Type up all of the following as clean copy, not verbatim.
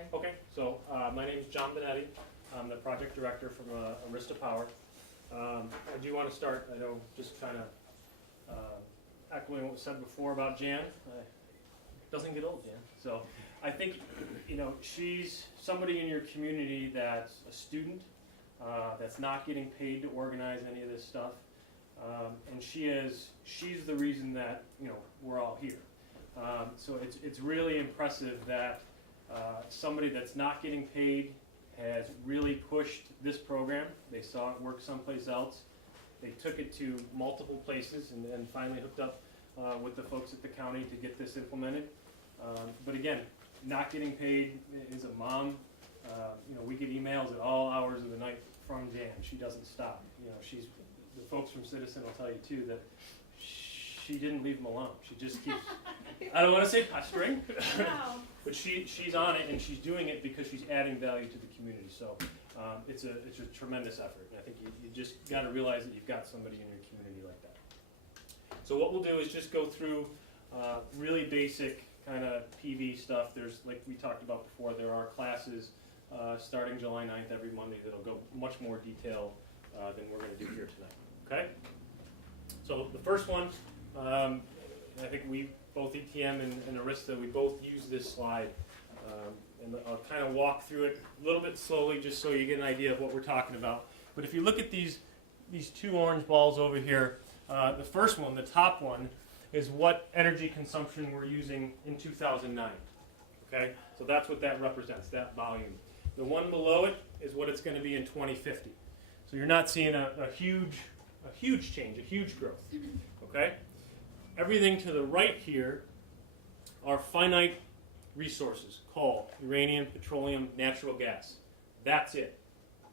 sorry. Okay, so my name is John Benetti. I'm the project director from Arista Power. I do want to start, I know, just kind of echoing what was said before about Jan. Doesn't get old, Jan. So I think, you know, she's somebody in your community that's a student, that's not getting paid to organize any of this stuff. And she's the reason that, you know, we're all here. So it's really impressive that somebody that's not getting paid has really pushed this program. They saw it work someplace else. They took it to multiple places and then finally hooked up with the folks at the county to get this implemented. But again, not getting paid is a mom. You know, we get emails at all hours of the night from Jan. She doesn't stop. You know, the folks from Citizen will tell you too that she didn't leave them alone. She just keeps, I don't want to say pestering, but she's on it and she's doing it because she's adding value to the community. So it's a tremendous effort. And I think you just got to realize that you've got somebody in your community like that. So what we'll do is just go through really basic kind of PV stuff. There's, like we talked about before, there are classes starting July 9th every Monday that'll go much more detail than we're going to do here tonight. Okay? So the first one, I think we, both ETM and Arista, we both use this slide. And I'll kind of walk through it a little bit slowly just so you get an idea of what we're talking about. But if you look at these two orange balls over here, the first one, the top one, is what energy consumption we're using in 2009. Okay? So that's what that represents, that volume. The one below it is what it's going to be in 2050. So you're not seeing a huge change, a huge growth. Okay? Everything to the right here are finite resources: coal, uranium, petroleum, natural gas. That's it.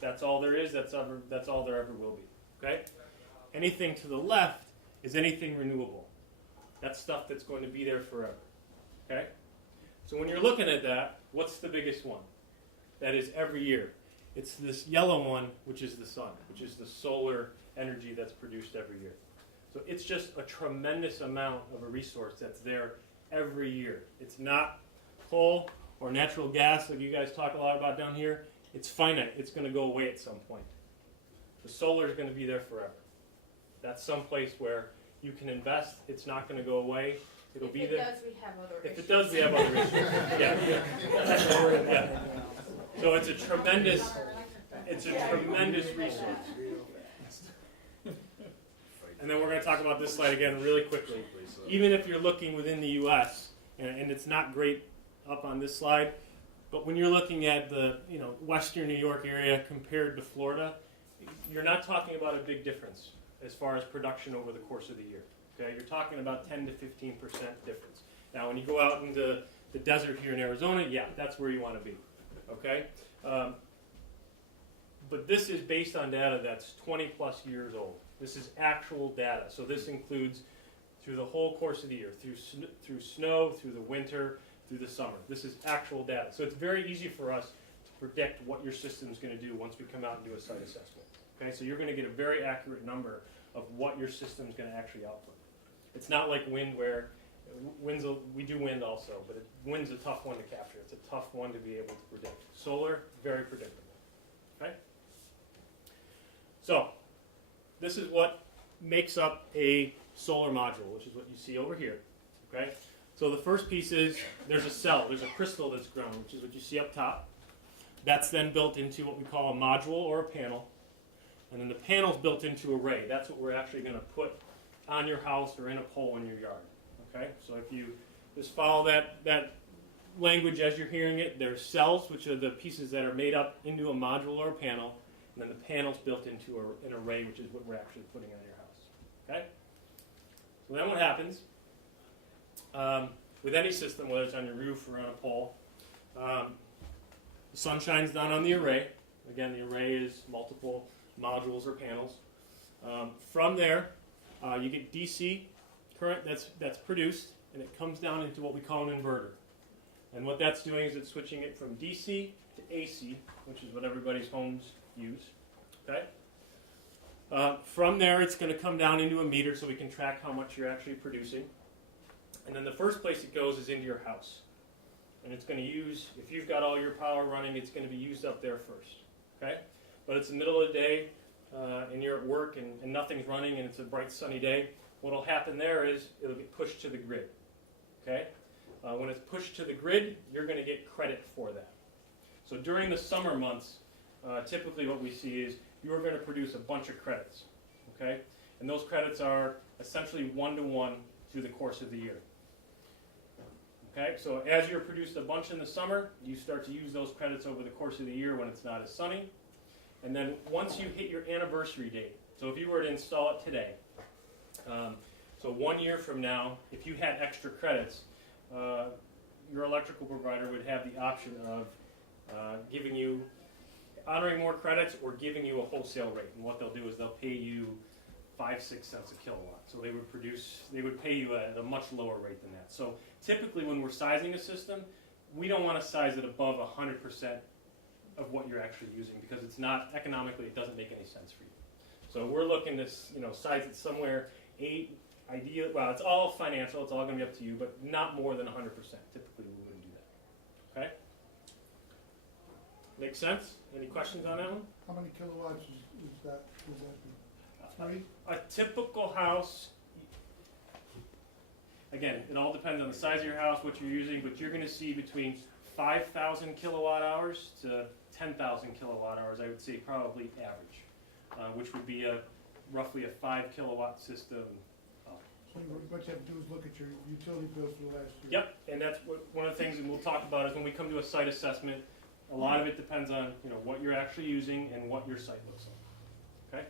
That's all there is. That's all there ever will be. Okay? Anything to the left is anything renewable. That's stuff that's going to be there forever. Okay? So when you're looking at that, what's the biggest one? That is every year. It's this yellow one, which is the sun, which is the solar energy that's produced every year. So it's just a tremendous amount of a resource that's there every year. It's not coal or natural gas like you guys talk a lot about down here. It's finite. It's going to go away at some point. The solar is going to be there forever. That's someplace where you can invest. It's not going to go away. It'll be there. If it does, we have other issues. If it does, we have other issues. Yeah. So it's a tremendous resource. And then we're going to talk about this slide again really quickly. Even if you're looking within the U.S., and it's not great up on this slide, but when you're looking at the Western New York area compared to Florida, you're not talking about a big difference as far as production over the course of the year. Okay, you're talking about 10 to 15% difference. Now, when you go out into the desert here in Arizona, yeah, that's where you want to be. Okay, but this is based on data that's 20 plus years old. This is actual data. So this includes through the whole course of the year, through snow, through the winter, through the summer. This is actual data. So it's very easy for us to predict what your system is going to do once we come out and do a site assessment. Okay, so you're going to get a very accurate number of what your system is going to actually output. It's not like wind, where we do wind also, but wind's a tough one to capture. It's a tough one to be able to predict. Solar, very predictable. Okay? So this is what makes up a solar module, which is what you see over here. Okay? So the first piece is there's a cell, there's a crystal that's grown, which is what you see up top. That's then built into what we call a module or a panel. And then the panel's built into an array. That's what we're actually going to put on your house or in a pole in your yard. Okay? So if you just follow that language as you're hearing it, there's cells, which are the pieces that are made up into a module or a panel, and then the panel's built into an array, which is what we're actually putting on your house. Okay? So then what happens, with any system, whether it's on your roof or on a pole, the sun shines down on the array. Again, the array is multiple modules or panels. From there, you get DC current that's produced, and it comes down into what we call an inverter. And what that's doing is it's switching it from DC to AC, which is what everybody's homes use. Okay. From there, it's going to come down into a meter so we can track how much you're actually producing. And then the first place it goes is into your house. and it's going to use, if you've got all your power running, it's going to be used up there first, okay? But it's the middle of the day, and you're at work, and nothing's running, and it's a bright sunny day. What'll happen there is it'll get pushed to the grid, okay? When it's pushed to the grid, you're going to get credit for that. So during the summer months, typically what we see is you're going to produce a bunch of credits, okay? And those credits are essentially one-to-one through the course of the year. Okay, so as you're produced a bunch in the summer, you start to use those credits over the course of the year when it's not as sunny. And then once you hit your anniversary date, so if you were to install it today, so 1 year from now, if you had extra credits, your electrical provider would have the option of honoring more credits or giving you a wholesale rate. And what they'll do is they'll pay you 5-6 cents a kilowatt. So they would pay you at a much lower rate than that. So typically when we're sizing a system, we don't want to size it above 100% of what you're actually using, because it's not economically, it doesn't make any sense for you. So we're looking to size it somewhere ideal. Well, it's all financial, it's all going to be up to you, but not more than 100%. Typically we wouldn't do that. Okay? Make sense? Any questions on that one? How many kilowatts is that? Would that be? 3? A typical house, again, it all depends on the size of your house, what you're using, but you're going to see between 5,000 kilowatt hours to 10,000 kilowatt hours, I would say probably average, which would be roughly a 5 kilowatt system. So what you have to do is look at your utility bills for the last year. Yep, and that's one of the things that we'll talk about is when we come to a site assessment, a lot of it depends on what you're actually using and what your site looks like. Okay?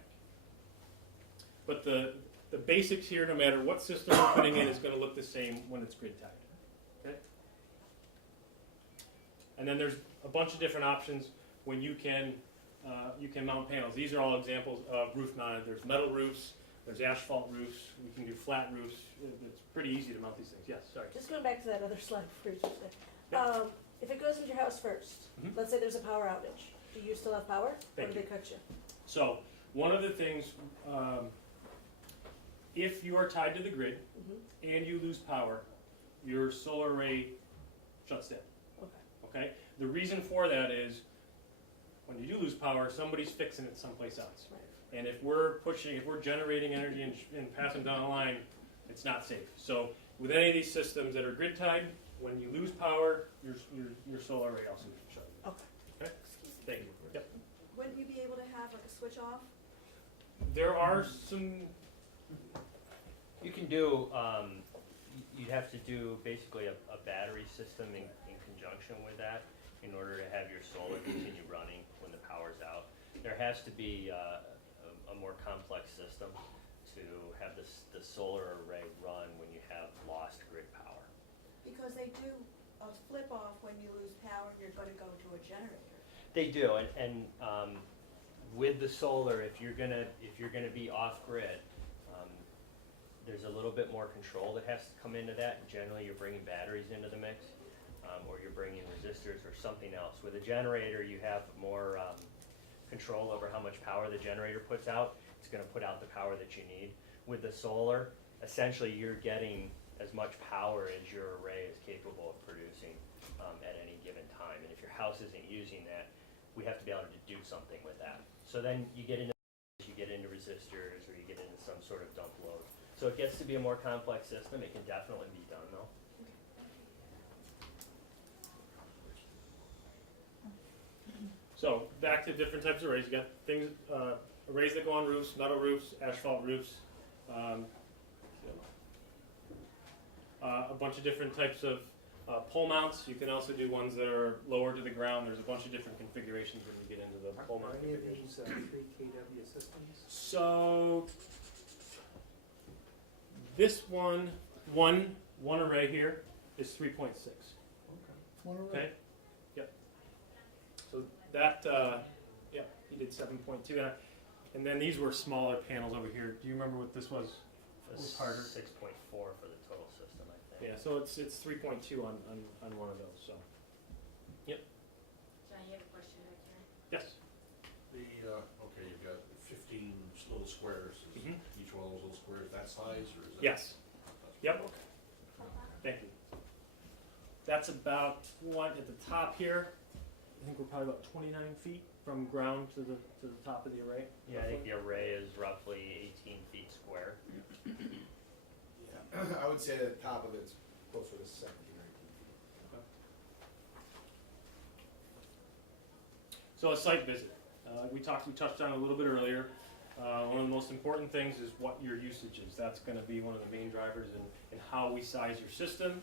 But the basics here, no matter what system we're putting in, is going to look the same when it's grid tied. Okay? And then there's a bunch of different options when you can mount panels. These are all examples of roof mounted. There's metal roofs, there's asphalt roofs, we can do flat roofs. It's pretty easy to mount these things. Yes, sorry. Just going back to that other slide before you switch there. Yep. If it goes into your house first, let's say there's a power outage, do you still have power, or do they cut you? So one of the things, if you are tied to the grid and you lose power, your solar array shuts down. Okay. The reason for that is when you do lose power, somebody's fixing it someplace else. Right. And if we're generating energy and passing down the line, it's not safe. So with any of these systems that are grid tied, when you lose power, your solar array also shut down. Okay. Okay. Thank you. Yep. Wouldn't you be able to have like a switch off? There are some. You can do, you'd have to do basically a battery system in conjunction with that in order to have your solar continue running when the power's out. There has to be a more complex system to have the solar array run when you have lost grid power. Because they do a flip off when you lose power and you're going to go to a generator. They do, and with the solar, if you're gonna be off grid, there's a little bit more control that has to come into that. Generally, you're bringing batteries into the mix, or you're bringing resistors or something else. With a generator, you have more control over how much power the generator puts out. It's going to put out the power that you need. With the solar, essentially, you're getting as much power as your array is capable of producing at any given time. And if your house isn't using that, we have to be able to do something with that. So then you get into resistors, or you get into some sort of dump load. So it gets to be a more complex system. It can definitely be done though. So back to different types of arrays. You got things, arrays that go on roofs, metal roofs, asphalt roofs, a bunch of different types of pole mounts. You can also do ones that are lower to the ground. There's a bunch of different configurations when you get into the pole mount. Are any of these 3 kW systems? So this one array here is 3.6. One array. Okay. Yep. So that, yeah, he did 7.2, and then these were smaller panels over here. Do you remember what this was? It was harder. 6.4 for the total system, I think. Yeah. So it's 3.2 on one of those. So. Yep. John, you have a question back here? Yes. Okay, you've got 15 little squares. Is each one of those little squares that size, or is it? Yes. Yep. Okay. Thank you. That's about at the top here. I think we're probably about 29 feet from ground to the top of the array. Yeah, I think the array is roughly 18 feet square. Yeah, I would say the top of it's closer to 17, 19 feet. So a site visit. We touched on it a little bit earlier. One of the most important things is what your usage is. That's going to be one of the main drivers in how we size your system.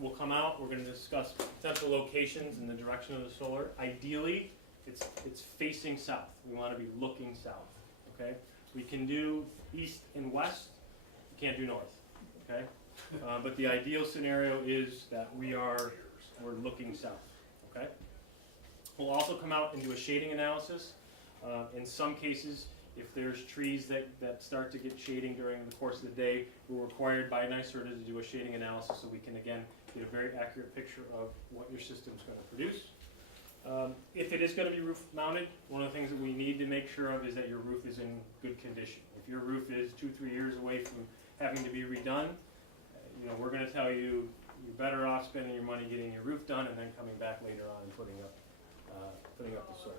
We'll come out. We're going to discuss potential locations and the direction of the solar. Ideally, it's facing south. We want to be looking south. Okay. We can do east and west. You can't do north. Okay. But the ideal scenario is that we're looking south. Okay. We'll also come out and do a shading analysis. In some cases, if there's trees that start to get shading during the course of the day, we're required by NYSERDA to do a shading analysis so we can, again, get a very accurate picture of what your system's going to produce. If it is going to be roof mounted, one of the things that we need to make sure of is that your roof is in good condition. If your roof is 2-3 years away from having to be redone, we're going to tell you you're better off spending your money getting your roof done and then coming back later on and putting up the solar.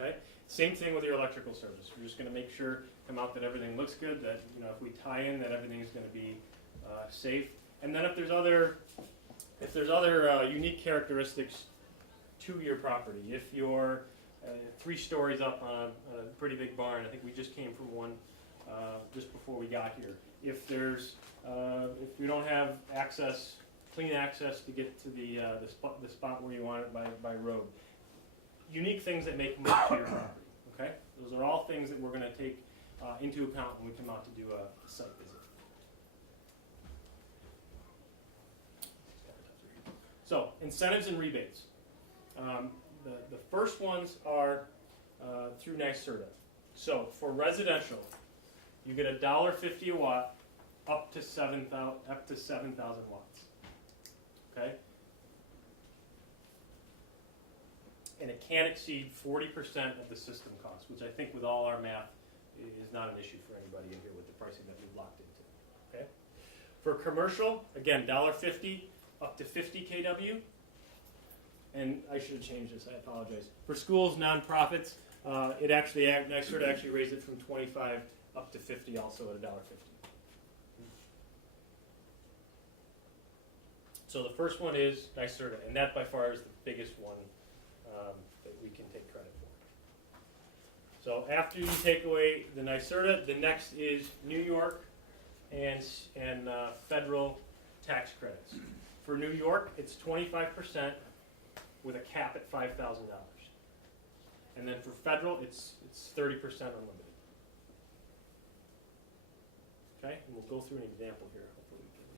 Okay. Same thing with your electrical service. We're just going to make sure, come out that everything looks good, that if we tie in, that everything is going to be safe. And then if there's other unique characteristics to your property, if you're 3 stories up on a pretty big barn, I think we just came from one just before we got here. If you don't have clean access to get to the spot where you want it by road, unique things that make move to your property. Okay, those are all things that we're going to take into account when we come out to do a site visit. So incentives and rebates. The first ones are through NYSERDA. So for residential, you get $1.50 a watt up to 7,000 watts. Okay. And it can't exceed 40% of the system cost, which I think with all our math is not an issue for anybody in here with the pricing that we've locked into. Okay. For commercial, again, $1.50 up to 50 kW. And I should have changed this, I apologize. For schools, nonprofits, NYSERDA actually raised it from 25 up to 50 also at $1.50. So the first one is NYSERDA, and that by far is the biggest one that we can take credit for. So after you take away the NYSERDA, the next is New York and federal tax credits. For New York, it's 25% with a cap at $5,000. And then for federal, it's 30% unlimited. Okay, and we'll go through an example here. Hopefully we can